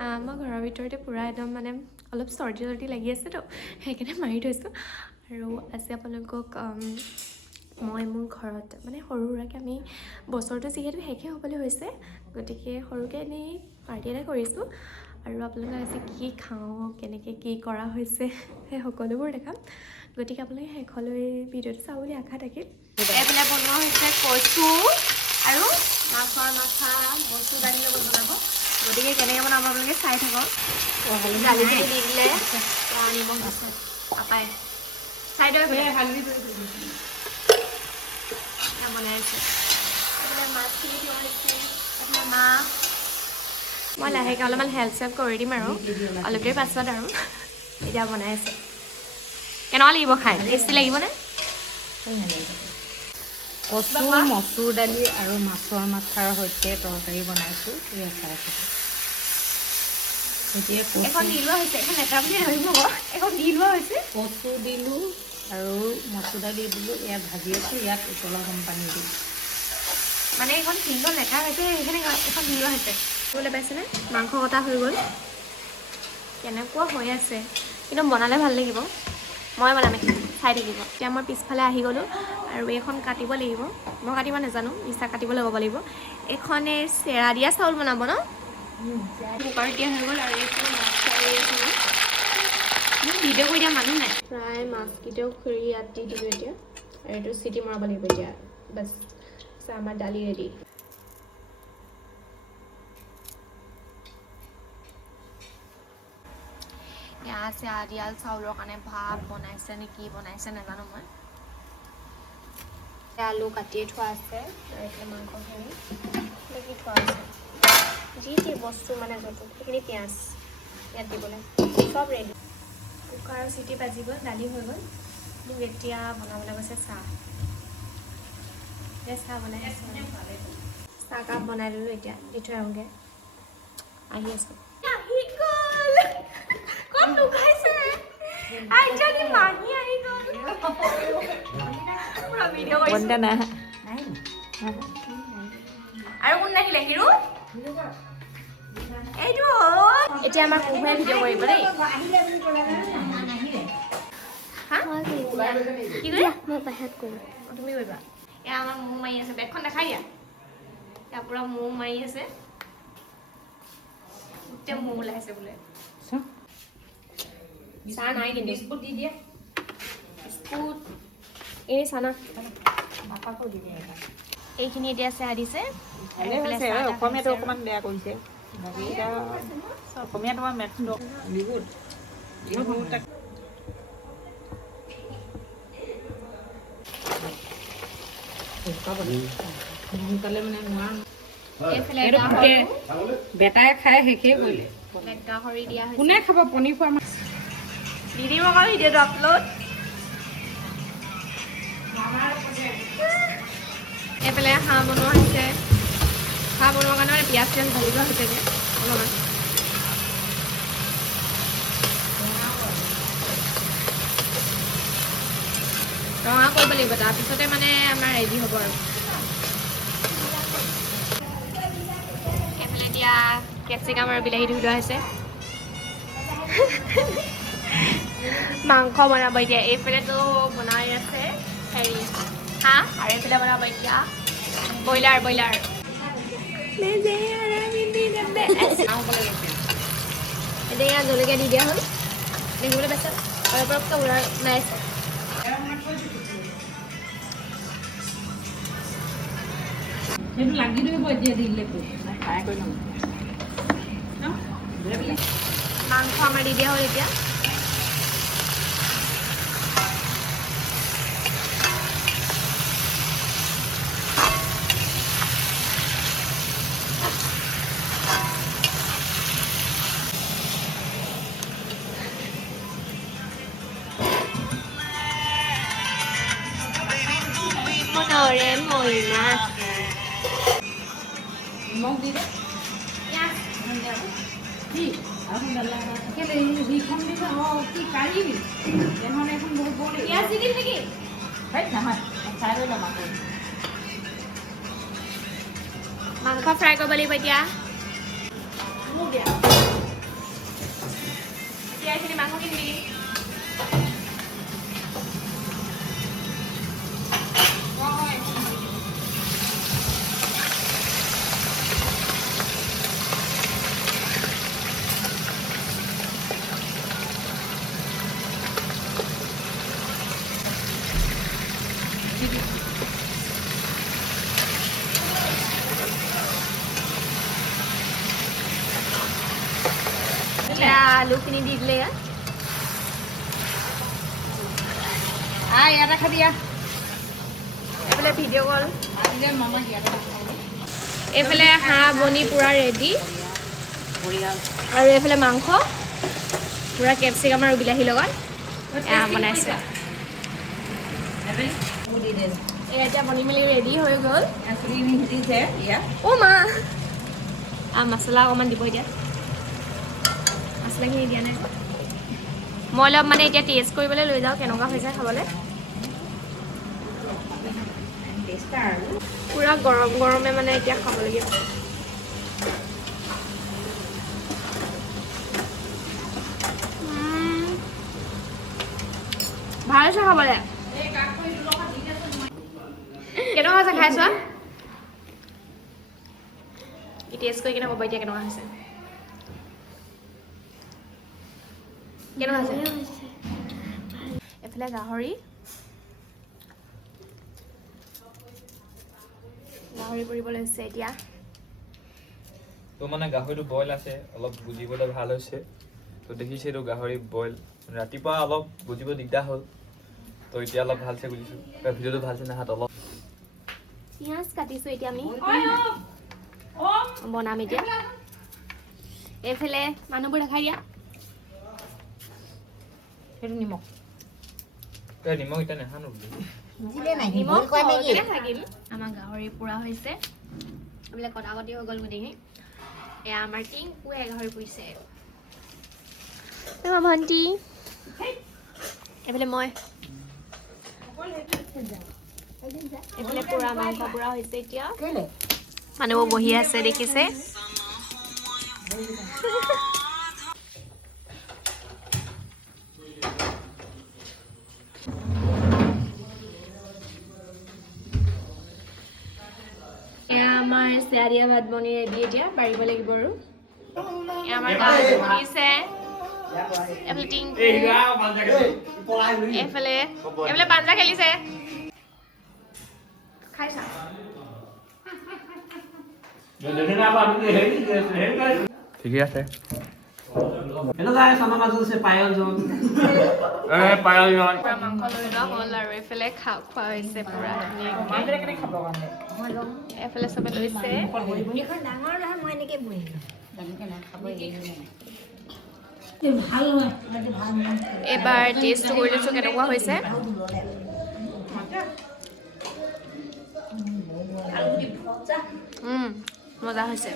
মই ঘৰৰ ভিতৰতে পূৰা একদম মানে অলপ চৰ্দি লাগি আছে তো সেইকাৰণে মাৰি থৈছোঁ আৰু আজি আপোনালোকক মই মোৰ ঘৰত মানে সৰু সুৰাকৈ আমি বছৰটো যিহেতু শেষে হ'বলৈ হৈছে গতিকে সৰুকৈ এনেই পাৰ্টি এটা কৰিছোঁ আৰু আপোনালোকে আজি কি খাওঁ কেনেকৈ কি কৰা হৈছে সেই সকলোবোৰ দেখাম গতিকে আপোনালোকে শেষলৈ ভিডিঅ'টো চাওঁ বুলি আশা থাকিল এইফালে বনোৱা হৈছে কচু আৰু মাছৰ মাথা মচুৰ দালিৰ লগত বনাব গতিকে কেনেকৈ বনাব আপোনালোকে চাই থাকক দালিখিনি দি দিলে নিমখ দিছে পাপাই চাই দিয়ক বনাইছে মাছখিনি দিয়া হৈছে মাছ মই লাহেকৈ অলপমান হেল্প চেল্প কৰি দিম আৰু অলপ দেৰি পাছত আৰু এতিয়া বনাই আছে কেনেকুৱা লাগিব খাই টেষ্টি লাগিবনে কচু মচুৰ দালি আৰু মাছৰ মাথাৰ সৈতে তৰকাৰী বনাইছোঁ এখন দি লোৱা হৈছে এখন লেতেৰা বুলি ভাবিব এখন দি লোৱা হৈছে কচু দিলোঁ আৰু মচুৰ দালি দিলোঁ এয়া ভাজি আছোঁ ইয়াত উতলা গৰম পানী দিওঁ মানে এইখন ফিল্ডত লেখা হৈছে সেইখিনি এখন দি লোৱা হৈছে ক'বলৈ পাইছেনে মাংস কটা হৈ গ'ল কেনেকুৱা হৈ আছে কিন্তু বনালে ভাল লাগিব মই বনাম চাই থাকিব এতিয়া মই পিছফালে আহি গ'লোঁ আৰু এইখন কাটিব লাগিব মই কাটিব নাজানো ইচ্ছা কাটিবলৈ ল'ব লাগিব এইখনে চেৰা দিয়া চাউল বনাব ন কুকাৰত দিয়া হৈ গ'ল আৰু এইখন মোক ভিডিঅ' কৰি দিয়া মানুহ নাই প্ৰায় মাছকেইটাও খুৰি ইয়াত দি দিলোঁ এতিয়া আৰু এইটো চিটি মৰাব লাগিব এতিয়া বাছ আমাৰ দালি ৰেডি চেৰা দিয়া চাউলৰ কাৰণে ভাত বনাইছে নে কি বনাইছে নাজানো মই আলু কাটিয়ে থোৱা আছে আৰু এইফালে মাংসখিনি লাগি থোৱা আছে যি যি বস্তু মানে য'ত সেইখিনি পিঁয়াজ ইয়াত দিবলৈ চব ৰেডি কুকাৰৰ চিটি বাজি গ'ল দালি হৈ গ'ল মোক এতিয়া বনাবলৈ গৈছে চাহ চাহ বনাই আছোঁ চাহকাপ বনাই দিলোঁ এতিয়া দি থৈ আহোঁগৈ আহি আছোঁ আহি গ'ল কম লুকাইছে আইজানি মাহী আহি গ'ল পুৰা ভিডিঅ' কৰিছোঁ আৰু কোন নাহিলে হিৰো এইটো এতিয়া আমাক কুকুৰাই ভিডিঅ' কৰিব দেই কি কৰিবা মই বাহিৰত কৰিম তুমি কৰিবা এয়া আমাৰ মৌ মাৰি আছে বেগখন দেখাই দিয়া ইয়াৰ পৰা মৌ মাৰি আছে গোটেই মৌ ওলাইছে বোলে চাহ নাই কিন্তু বিস্কুট দি দিয়া বিস্কুট এই চানা এইখিনি এতিয়া চাহ দিছে অসমীয়াটো অকণমান বেয়া কৰিছে অসমীয়াটো মেথটো বিহুত সোনকালে মানে নোৱাৰো বেটাই খাই শেষেই কৰিলে গাহৰি দিয়া হৈছে কোনে খাব পনীৰ খোৱা মাছ দি দিম আকৌ ভিডিঅ'টো আপলোড এইফালে হাঁহ বনোৱা হৈছে হাঁহ বনোৱাৰ কাৰণে মানে পিঁয়াজ চিয়াজ ভাজি লোৱা হৈছে যে অলপমান ৰঙা কৰিব লাগিব তাৰপিছতে মানে আমাৰ ৰেডি হ'ব আৰু এইফালে এতিয়া কেপচিকাম আৰু বিলাহী ধুই লোৱা হৈছে মাংস বনাব এতিয়া এইফালেতো বনাই আছে হেৰি হাঁহ আৰু এইফালে বনাব এতিয়া ব্ৰইলাৰ এতিয়া জলকীয়া দি দিয়া হ'ল দেখিবলৈ পাইছে অলপ অলপকৈ ওলাই আছে সেইটো লাগি ধৰিব এতিয়া দিলে ফ্ৰাই কৰি ল'ম মাংস আমাৰ দি দিয়া হ'ল এতিয়া মনৰে মইনা নিমখ দি দে কি কেলে সেইখন দিলে কি কাঢ়ি তেনেহ'লে এখন বহুত বৰ পিঁয়াজ দি দিম নেকি নহয় ফ্ৰাই কৰি ল'ম আকৌ মাংস ফ্ৰাই কৰিব লাগিব এতিয়া আলুখিনি দি দিলে ইয়াতে খাবি এইফালে ভিডিঅ' কল মামা ইয়াতে এইফালে হাঁহ বনি পূৰা ৰেডি আৰু এইফালে মাংস পূৰা কেপচিকাম আৰু বিলাহীৰ লগত বনাইছে এতিয়া বনি মেলি ৰেডি হৈ গ'ল অ' মা মছলা অকণমান দিব এতিয়া মছলাখিনি দিয়া নাই মই অলপ মানে এতিয়া টেষ্ট কৰিবলৈ লৈ যাওঁ কেনেকুৱা হৈছে খাবলৈ পূৰা গৰম গৰমে মানে এতিয়া খাবলগীয়া ভাল হৈছে খাবলৈ কেনেকুৱা হৈছে খাই চোৱা টেষ্ট কৰি কিনে ক'ব এতিয়া কেনেকুৱা হৈছে কেনেকুৱা হৈছে এফালে গাহৰি পৰিব লৈছে এতিয়া তো মানে গাহৰিটো বইল আছে অলপ বুজিবলৈ ভাল হৈছে তো দেখিছেতো গাহৰি বইল ৰাতিপুৱা অলপ বুজিব দিগদাৰ হ'ল তো এতিয়া অলপ ভালছে বুজিছোঁ ভিডিঅ'টো ভালছে নাহাত অলপ পিঁয়াজ কাটিছোঁ এতিয়া আমি বনাম এতিয়া এইফালে মানুহবোৰ দেখাই দিয়া সেইটো নিমখ নিমখ এতিয়া নাখানো নিমখ থাকিল আমাৰ গাহৰি পুৰা হৈছে এইবিলাক কটাকটি হৈ গ'ল গোটেইখিনি এয়া আমাৰ টিংকুৱে গাহৰি পুৰিছে ভণ্টি এইফালে মই এইফালে পুৰা মাংস পুৰা হৈছে এতিয়া মানুহবোৰ বহি আছে দেখিছে আমাৰ চেয়াৰীয়া ভাত বনি ৰেডি এতিয়া বাঢ়িব লাগিব আৰু আমাৰ গাঁৱত বনিছে এইফালে টিংকু এইফালে পাঞ্জা খেলিছে খাইছা ঠিকে আছে মাংস লৈ লোৱা হ'ল আৰু এইফালে খোৱা হৈছে পুৰা এইফালে চবে লৈছে এবাৰ টেষ্টটো কৰি লৈছোঁ কেনেকুৱা হৈছে মজা হৈছে